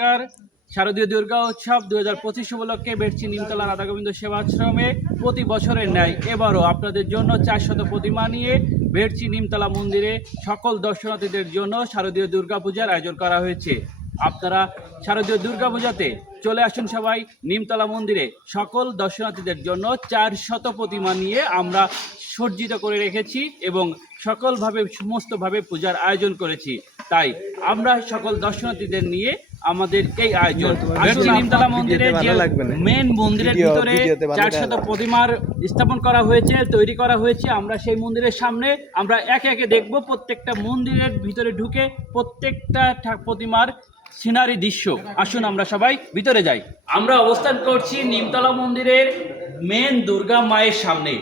নমস্কার। শারদীয় দুর্গা উৎসব দু হাজার পঁচিশ উপলক্ষে বেড়ছি নিমতলা রাধাগোবিন্দ সেবাশ্রমে প্রতি বছরের ন্যায়। এবারও আপনাদের জন্য চারশত প্রতিমা নিয়ে বেড়ছি নিমতলা মন্দিরে সকল দর্শনার্থীদের জন্য শারদীয় দুর্গাপূজার আয়োজন করা হয়েছে। আপনারা শারদীয় দুর্গাপূজাতে চলে আসুন সবাই নিমতলা মন্দিরে। সকল দর্শনার্থীদের জন্য চার শত প্রতিমা নিয়ে আমরা সজ্জিত করে রেখেছি এবং সকলভাবে, সমস্তভাবে পূজার আয়োজন করেছি। তাই আমরা সকল দর্শনার্থীদের নিয়ে আমাদের এই আয়োজন আসলে নিমতলা মন্দিরে যে মেন মন্দিরের ভিতরে চারশত প্রতিমার স্থাপন করা হয়েছে তৈরি করা হয়েছে। আমরা সেই মন্দিরের সামনে আমরা একে একে দেখব প্রত্যেকটা মন্দিরের ভিতরে ঢুকে প্রত্যেকটা প্রতিমার সিনারি দৃশ্য। আসুন আমরা সবাই ভিতরে যাই। আমরা অবস্থান করছি নিমতলা মন্দিরের মেন দুর্গা মায়ের সামনে।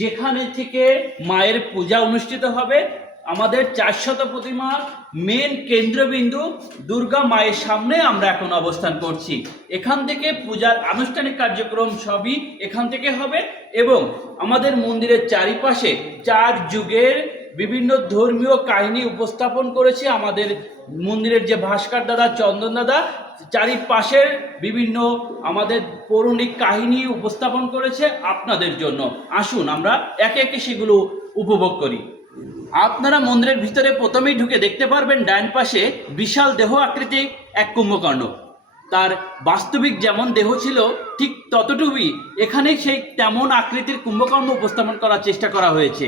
যেখানে থেকে মায়ের পূজা অনুষ্ঠিত হবে। আমাদের চারশত প্রতিমার মেন কেন্দ্রবিন্দু দুর্গা মায়ের সামনে আমরা এখন অবস্থান করছি। এখান থেকে পূজার আনুষ্ঠানিক কার্যক্রম সবই এখান থেকে হবে এবং আমাদের মন্দিরের চারিপাশে চার যুগের বিভিন্ন ধর্মীয় কাহিনী উপস্থাপন করেছে আমাদের মন্দিরের যে ভাস্কর দাদা, চন্দন দাদা, চারিপাশের বিভিন্ন আমাদের পৌরাণিক কাহিনী উপস্থাপন করেছে আপনাদের জন্য। আসুন আমরা একে একে সেগুলো উপভোগ করি। আপনারা মন্দিরের ভিতরে প্রথমেই ঢুকে দেখতে পারবেন ডান পাশে বিশাল দেহ আকৃতি এক কুম্ভকর্ণ। তার বাস্তবিক যেমন দেহ ছিল, ঠিক ততটুকুই এখানে সেই তেমন আকৃতির কুম্ভকর্ণ উপস্থাপন করার চেষ্টা করা হয়েছে।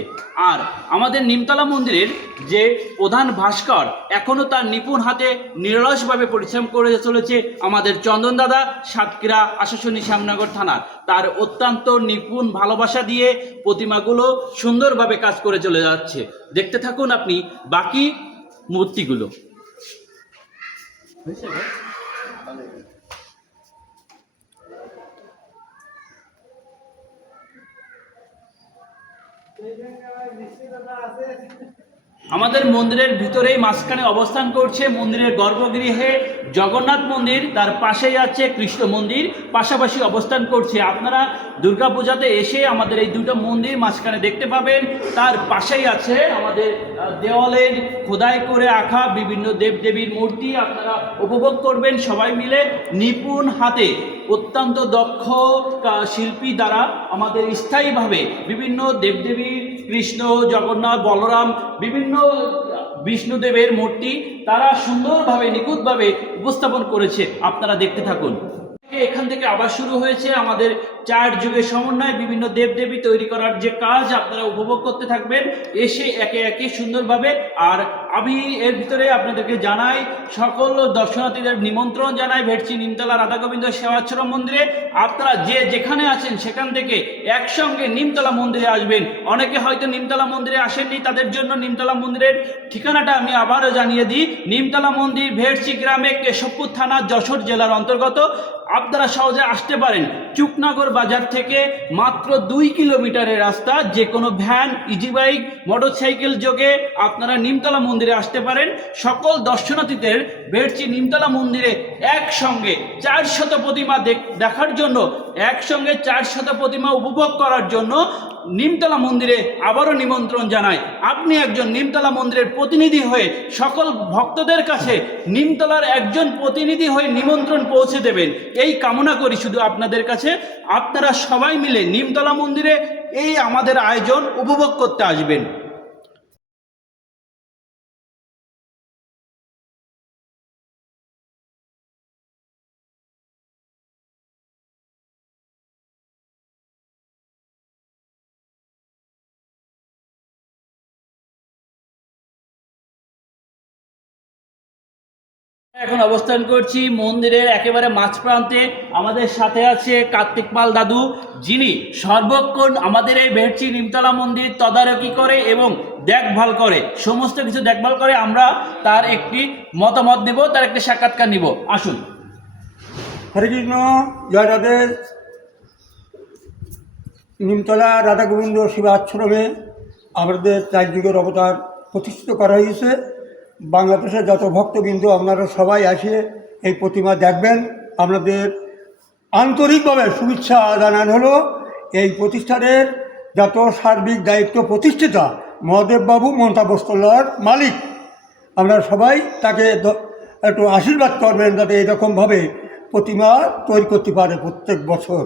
আর আমাদের নিমতলা মন্দিরের যে প্রধান ভাস্কর এখনও তার নিপুণ হাতে নিরলসভাবে পরিশ্রম করে চলেছে আমাদের চন্দন দাদা সাতক্ষীরা আশাশুনি শ্যামনগর থানার। তার অত্যন্ত নিপুণ ভালোবাসা দিয়ে প্রতিমাগুলো সুন্দরভাবে কাজ করে চলে যাচ্ছে। দেখতে থাকুন আপনি বাকি মূর্তিগুলো। আমাদের মন্দিরের ভিতরেই মাঝখানে অবস্থান করছে মন্দিরের গর্ভগৃহে জগন্নাথ মন্দির, তার পাশেই আছে কৃষ্ণ মন্দির, পাশাপাশি অবস্থান করছে আপনারা দুর্গাপূজাতে এসে আমাদের এই দুটো মন্দির মাঝখানে দেখতে পাবেন। তার পাশেই আছে আমাদের দেওয়ালের খোদাই করে আঁকা বিভিন্ন দেবদেবীর মূর্তি আপনারা উপভোগ করবেন সবাই মিলে নিপুণ হাতে। অত্যন্ত দক্ষ শিল্পী দ্বারা আমাদের স্থায়ীভাবে বিভিন্ন দেবদেবী, কৃষ্ণ, জগন্নাথ, বলরাম, বিভিন্ন বিষ্ণুদেবের মূর্তি তারা সুন্দরভাবে, নিখুঁতভাবে উপস্থাপন করেছে। আপনারা দেখতে থাকুন। এখান থেকে আবার শুরু হয়েছে আমাদের চার যুগের সমন্বয় বিভিন্ন দেবদেবী তৈরি করার যে কাজ আপনারা উপভোগ করতে থাকবেন, এসে একে একে সুন্দরভাবে। আর আমি এর ভিতরে আপনাদেরকে জানাই, সকল দর্শনার্থীদের নিমন্ত্রণ জানাই ভেটচি, নিমতলা রাধা গোবিন্দ সেবাশ্রম মন্দিরে। আপনারা যে যেখানে আছেন সেখান থেকে একসঙ্গে নিমতলা মন্দিরে আসবেন। অনেকে হয়তো নিমতলা মন্দিরে আসেননি, তাদের জন্য নিমতলা মন্দিরের ঠিকানাটা আমি আবারও জানিয়ে দিই। নিমতলা মন্দির ভেটচি গ্রামে কেশবপুর থানা যশোর জেলার অন্তর্গত। আপনারা সহজে আসতে পারেন। চুকনগর বাজার থেকে মাত্র দুই কিলোমিটারের রাস্তা যে কোনো ভ্যান ইজি বাইক মোটরসাইকেল যোগে আপনারা নিমতলা মন্দিরে আসতে পারেন। সকল দর্শনার্থীদের বেড়চি নিমতলা মন্দিরে একসঙ্গে চার শত প্রতিমা দেখার জন্য, একসঙ্গে চার শত প্রতিমা উপভোগ করার জন্য নিমতলা মন্দিরে আবারও নিমন্ত্রণ জানাই। আপনি একজন নিমতলা মন্দিরের প্রতিনিধি হয়ে সকল ভক্তদের কাছে নিমতলার একজন প্রতিনিধি হয়ে নিমন্ত্রণ পৌঁছে দেবেন। এই কামনা করি শুধু আপনাদের কাছে। আপনারা সবাই মিলে নিমতলা মন্দিরে এই আমাদের আয়োজন উপভোগ করতে আসবেন। এখন অবস্থান করছি মন্দিরের একেবারে মাঝ প্রান্তে আমাদের সাথে আছে কার্তিক পাল দাদু, যিনি সর্বক্ষণ আমাদের এই ভেটছি নিমতলা মন্দির তদারকি করে এবং দেখভাল করে। সমস্ত কিছু দেখভাল করে আমরা তার একটি মতামত নিব তার একটি সাক্ষাৎকার নিব। আসুন। হরে কৃষ্ণ, জয় রাধে। নিমতলা রাধা গোবিন্দ শিবাশ্রমে আমাদের চার অবতার প্রতিষ্ঠিত করা হয়েছে। বাংলাদেশের যত ভক্তবৃন্দ, আপনারা সবাই আসে এই প্রতিমা দেখবেন। আপনাদের আন্তরিকভাবে শুভেচ্ছা জানান হলো। এই প্রতিষ্ঠানের যত সার্বিক দায়িত্ব প্রতিষ্ঠিতা, মহাদেববাবু, মমতা বস্তলার মালিক আমরা সবাই তাকে একটু আশীর্বাদ করবেন যাতে এরকমভাবে প্রতিমা তৈরি করতে পারে প্রত্যেক বছর।